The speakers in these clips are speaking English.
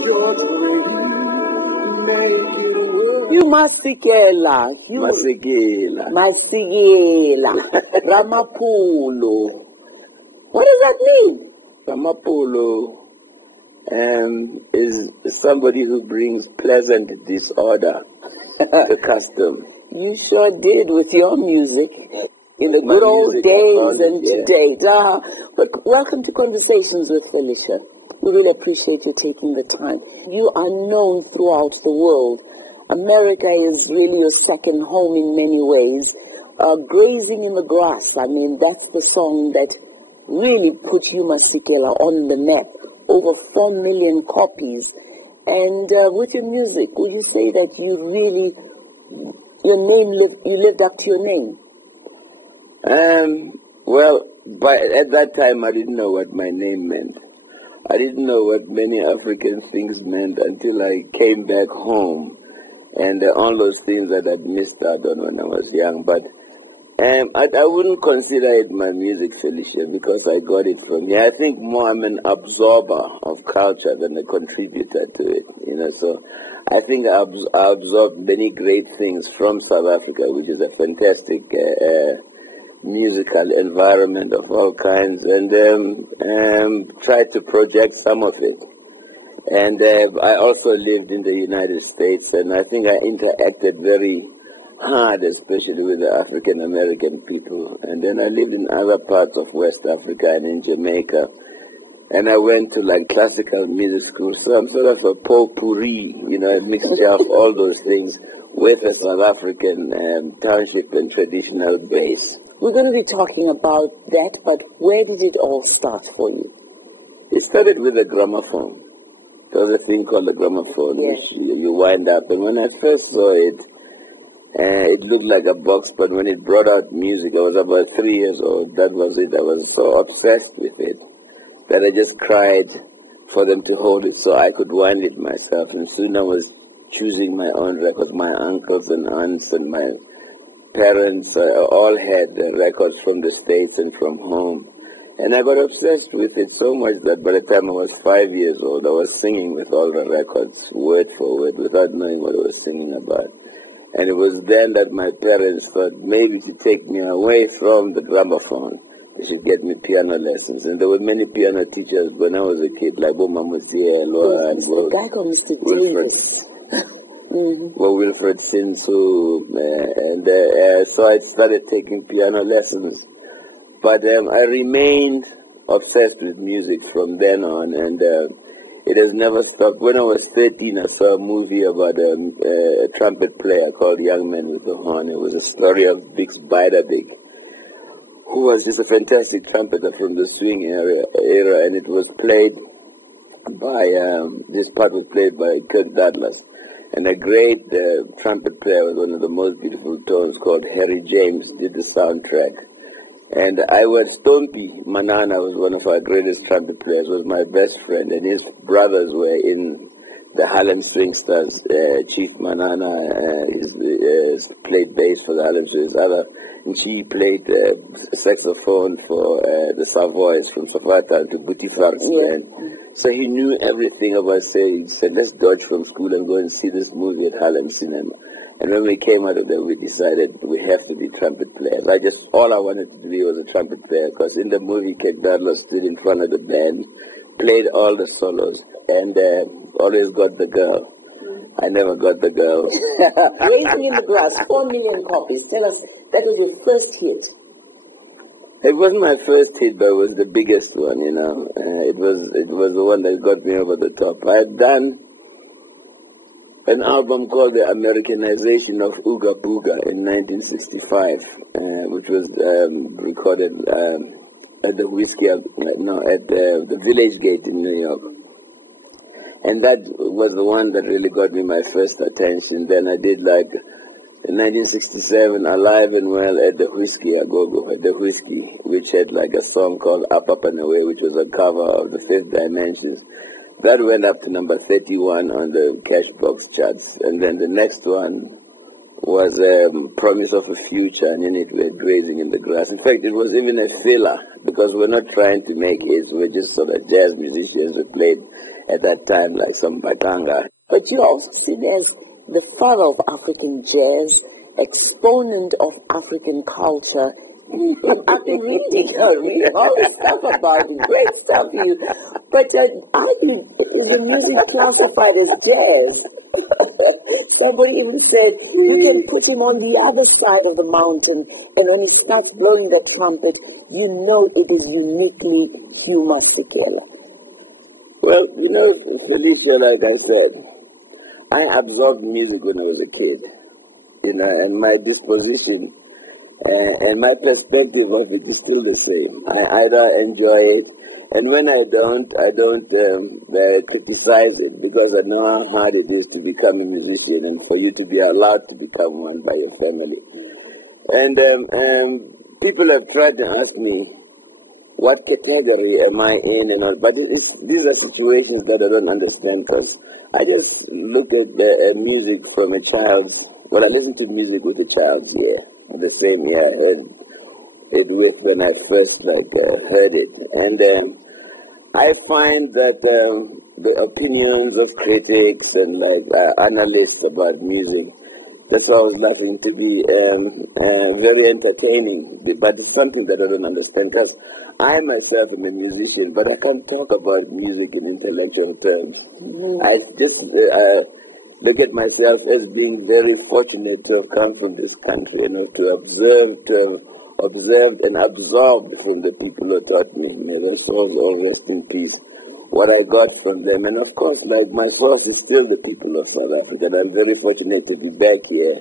Hugh Masekela. Masekela. Ramapulo. What does that mean? Ramapulo is somebody who brings pleasant disorder to the custom. You sure did with your music. In the good old days and today. But welcome to Conversations with Felicia. We really appreciate you taking the time. You are known throughout the world. America is really your second home in many ways. Grazing in the Grass, I mean, that's the song that really put Hugh Masekela on the map. Over 4 million copies. And with your music, would you say that you really, you lived up to your name? Well, at that time I didn't know what my name meant. I didn't know what many African things meant until I came back home, and all those things that I'd missed out on when I was young. But I wouldn't consider it my music, Felicia, because I got it from here. I think more I'm an absorber of culture than a contributor to it. So I think I absorbed many great things from South Africa, which is a fantastic musical environment of all kinds, and tried to project some of it. And I also lived in the United States, and I think I interacted very hard, especially with the African American people. And then I lived in other parts of West Africa and in Jamaica. And I went to classical music school, so I'm sort of a potpourri, a mixture of all those things with a South African township and traditional base. We're going to be talking about that, but where did it all start for you? It started with a gramophone. There was a thing called a gramophone, which you wind up. And when I first saw it, it looked like a box, but when it brought out music, I was about 3 years old. That was it. I was so obsessed with it that I just cried for them to hold it so I could wind it myself. And soon I was choosing my own record. My uncles and aunts and my parents all had records from the States and from home. And I got obsessed with it so much that by the time I was 5 years old, I was singing with all the records, word for word, without knowing what I was singing about. And it was then that my parents thought maybe to take me away from the gramophone, they should get me piano lessons. And there were many piano teachers when I was a kid, like Mr. Wilfred. Wilfred Sinsu, and so I started taking piano lessons. But I remained obsessed with music from then on, and it has never stopped. When I was 13, I saw a movie about a trumpet player called Young Man with the Horn. It was a story of Bix Beiderbecke, who was just a fantastic trumpeter from the swing era, and it was played by, this part was played by Kirk Douglas. And a great trumpet player with one of the most beautiful tones called Harry James did the soundtrack. And I was Stompy Manana was one of our greatest trumpet players, was my best friend, and his brothers were in the Harlem String Stars. Chief Manana played bass for the Harlem Strings, and she played saxophone for the Savoys from Safata to Buti Farsi. So he knew everything about saying, he said, let's dodge from school and go and see this movie at Harlem Cinema. And when we came out of there, we decided we have to be trumpet players. All I wanted to be was a trumpet player, because in the movie, Kate Dadler stood in front of the band, played all the solos, and always got the girl. I never got the girl. Grazing in the Grass, 4 million copies. Tell us, that was your first hit. It wasn't my first hit, but it was the biggest one, It was the one that got me over the top. I had done an album called The Americanization of Ooga Booga in 1965, which was recorded at the the Village Gate in New York. And that was the one that really got me my first attention. Then I did in 1967, Alive and Well at the Whiskey, at the Whiskey, which had a song called Up, Up and Away, which was a cover of the Fifth Dimensions. That went up to number 31 on the Cashbox charts. And then the next one was a promise of a future, and in it we're grazing in the grass. In fact, it was even a filler, because we're not trying to make hits, we're just sort of jazz musicians who played at that time like some batanga. But you're also seen as the father of African jazz, exponent of African culture. I've been reading all this stuff about it, great stuff. But I think the music classified as jazz. Somebody even said, you can put him on the other side of the mountain, and when he starts blowing the trumpet, you know it is uniquely Hugh Masekela. Well, Felicia, like I said, I absorbed music when I was a kid, and my disposition and my perspective of it is still the same. I either enjoy it, and when I don't criticize it, because I know how hard it is to become a musician and for you to be allowed to become one by your family. And people have tried to ask me, what category am I in and all, but these are situations that I don't understand, because I just look at music from a child's, I listen to music with a child's ear, the same year I heard it was when I first heard it. And I find that the opinions of critics and analysts about music, that's always nothing to be very entertaining, but it's something that I don't understand, because I myself am a musician, but I can't talk about music in intellectual terms. I just look at myself as being very fortunate to have come from this country, to observe and absorb from the people who taught me. That's all rest in peace. What I got from them, and of course, my source is still the people of South Africa. And I'm very fortunate to be back here,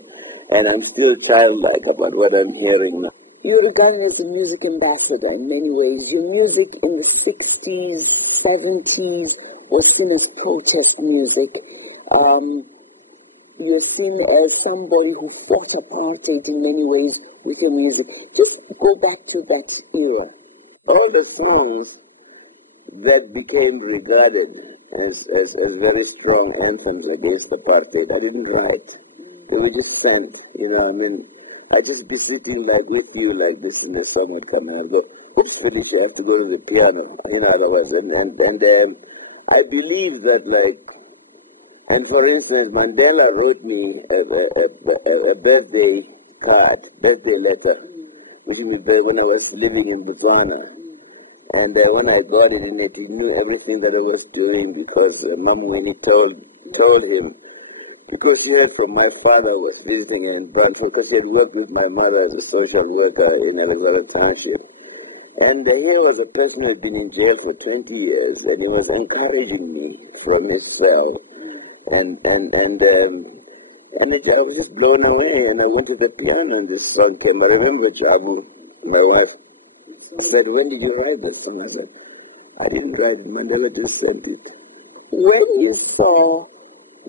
and I'm still childlike about what I'm hearing now. You were regarded as a music ambassador in many ways. Your music in the 60s, 70s was seen as protest music. You're seen as somebody who fought apartheid in many ways with your music. Just go back to that era. All the songs that became regarded as very strong anthems against apartheid, I didn't write. They were just songs, I just be sitting like if you like this in the summer time, and oops, Felicia, you have to go in the piano. Otherwise, and I believe that and for instance, Mandela wrote me a birthday letter, when I was living in Botswana. And when I got it, he knew everything that I was doing, because Mom only told him, because she worked for my father was visiting him, but because he had worked with my mother as a social worker in Arizona Township. And he was a person who had been in jail for 20 years, and he was encouraging me from his side. And I was just blown away, and I went to the piano and just sang, and I remember Jabu, my wife, said, when did you write this? And I said, I didn't write it, Mandela just sent it. When you saw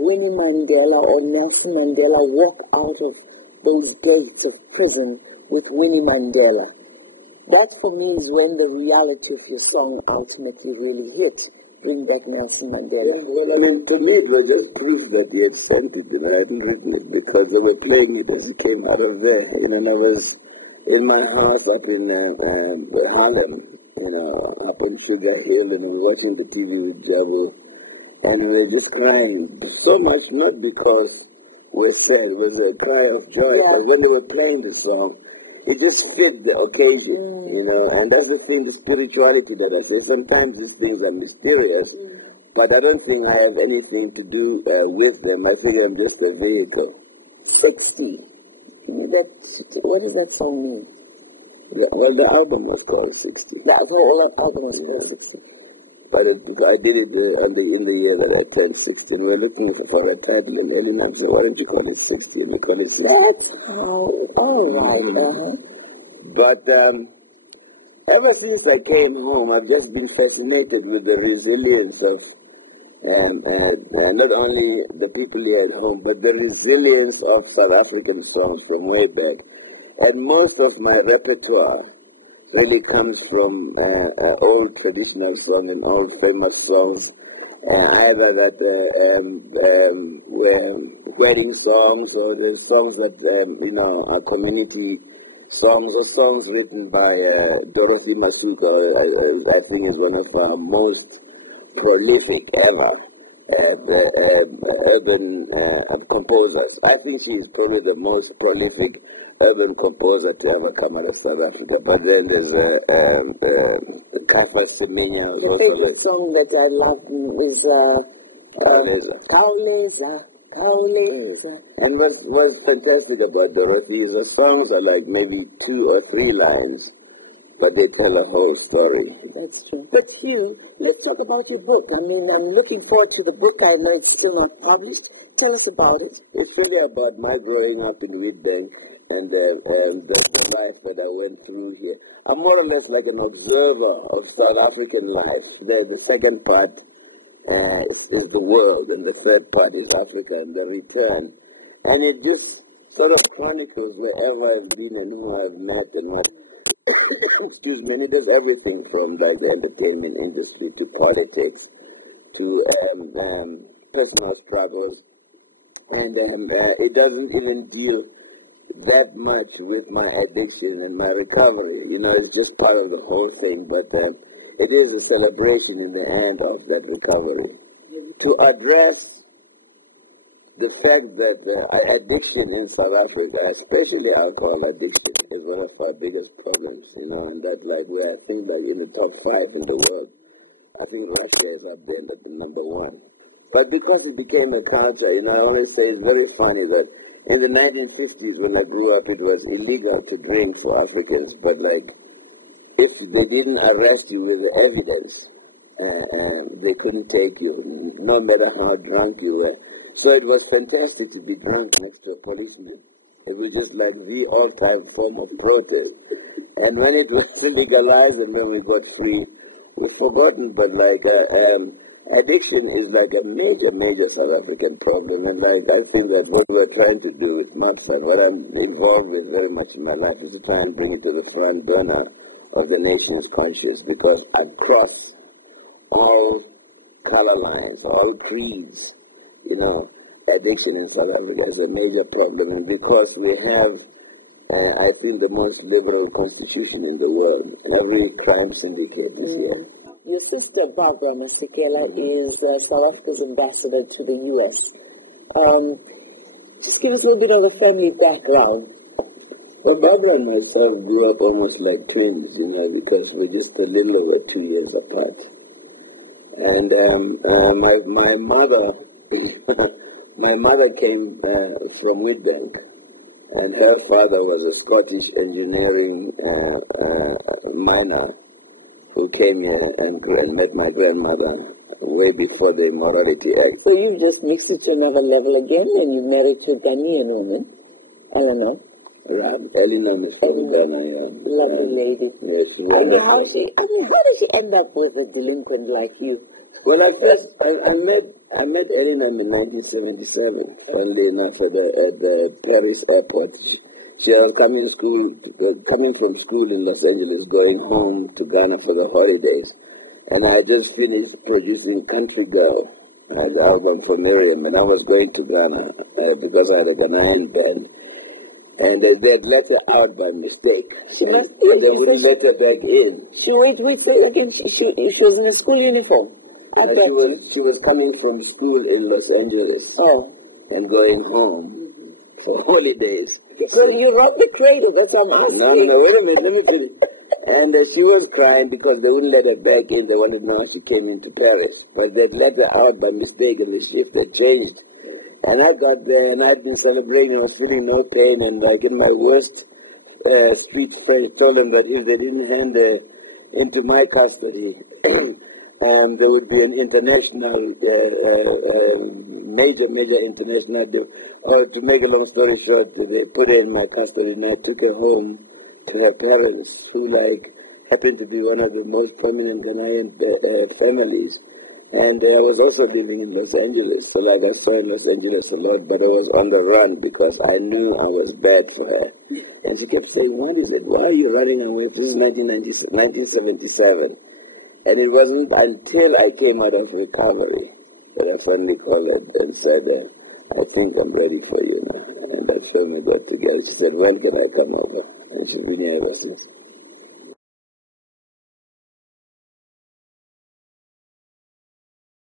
Winnie Mandela or Nelson Mandela walk out of those gates of prison with Winnie Mandela, that for me is when the reality of your song ultimately really hit in that Nelson Mandela. Well, to me it was just proof that we had sent it, I think it was because they were playing it as it came out of there. I was in my house up in Harlem, up in Sugar Hill, and I was watching the TV with Jabu. And we were just crying so much, not because we were sad, we were crying of joy. When we were playing the song, it just fit the occasion, and that's the thing, the spirituality that I say. Sometimes these things are mysterious, but I don't think I have anything to do with them. I think I'm just a vehicle. 60. What does that song mean? Yeah, well, the album was called 60. Yeah, that album was called 60. But I did it in the year that I turned 60. We were looking for a party in early months, so why don't you call it 60? And we call it 60. What? Oh, wow. But ever since I came home, I've just been fascinated with the resilience of not only the people here at home, but the resilience of South African songs from way back. And most of my repertoire really comes from old traditional songs and old famous songs. Either that getting songs, the songs that, our community songs, the songs written by Felicia Mabuza Suttle, I think is one of our most prolific ever urban composers. I think she is probably the most prolific urban composer to ever come out of South Africa. But then there's Kaffa Semenya. The favorite song that I love is Kauleza. And what's fantastic about Dorothy is the songs are like maybe 2 or 3 lines, but they tell a whole story. That's true. But Hugh, let's talk about your book. I mean, I'm looking forward to the book I might soon have published. Tell us about it. It's really about my growing up in Witbank and just the life that I went through here. I'm more or less like an observer of South African life. The second part is the world, and the third part is Africa and the return. And it just sort of chronicles wherever I've been and who I've met and what. Excuse me, it does everything from like the entertainment industry to politics to personal struggles. And it doesn't even deal that much with my addiction and my recovery. It's just part of the whole thing, but it is a celebration in the end of that recovery. To address the fact that addiction in South Africa, especially alcohol addiction, is one of our biggest problems, and that's like we are, I think, like in the top 5 in the world. I think Russia is up there at number 1. But because it became a culture, I always say it's very funny that in the 1950s when I grew up, it was illegal to drink for Africans, but like, if they didn't arrest you with the evidence, they couldn't take you, no matter how drunk you were. So it was fantastic to be drunk next to a policeman. It was just like the all-time form of protest. And when it was legalized and then we got free, we forgot it, but like, addiction is like a major South African problem. And like, I think that what we are trying to do with MATSA, what I'm involved with very much in my life, is to try and bring it to the front burner of the nation's conscience, because across all color lines, all creeds, addiction in South Africa is a major problem, and because we have, I think, the most liberal constitution in the world. Every crime syndicate is here. Your sister, Barbara Masekela, is South Africa's ambassador to the U.S. Just give us a little bit of a family background. Well, Barbara and myself grew up almost like twins, because we're just a little over 2 years apart. And my mother came from Witbank, and her father was a Scottish engineering miner who came here and met my grandmother way before the Morality Act. So you just mixed it to another level again when you married to a Ghanaian woman? I don't know. Yeah, Elena is from Ghana, yeah. Lovely lady. Yes, how did she end up with a delinquent like you? Well, I met Elena in 1977 one day at the Paris airport. She was coming from school in Los Angeles, going home to Ghana for the holidays. And I just finished producing Country Girl, the album from Miriam, and I was going to Ghana because I had a Ghanaian band. And they let her out by mistake. So they didn't let her back in. Wait, I think she was in a school uniform. She was coming from school in Los Angeles and going home for holidays. So you got the credit, that's what I'm asking. No, wait a minute, let me tell you. And she was crying because they wouldn't let her back in. They wanted more she came into Paris. But they let her out by mistake and the shift had changed. And I got there and I'd been celebrating and feeling no pain, and like in my worst street problem that if they didn't hand her into my custody, there would be an international, major international deal. To make a long story short, they put her in my custody and I took her home to her parents, who happened to be one of the most prominent Ghanaian families. And I was also living in Los Angeles, so I saw in Los Angeles a lot, but I was on the run because I knew I was bad for her. And she kept saying, what is it? Why are you running away? This is 1977. And it wasn't until I came out of recovery that I finally called her and said, I think I'm ready for you now. And my friend got together. She said, when can I come over? And she's been here ever since.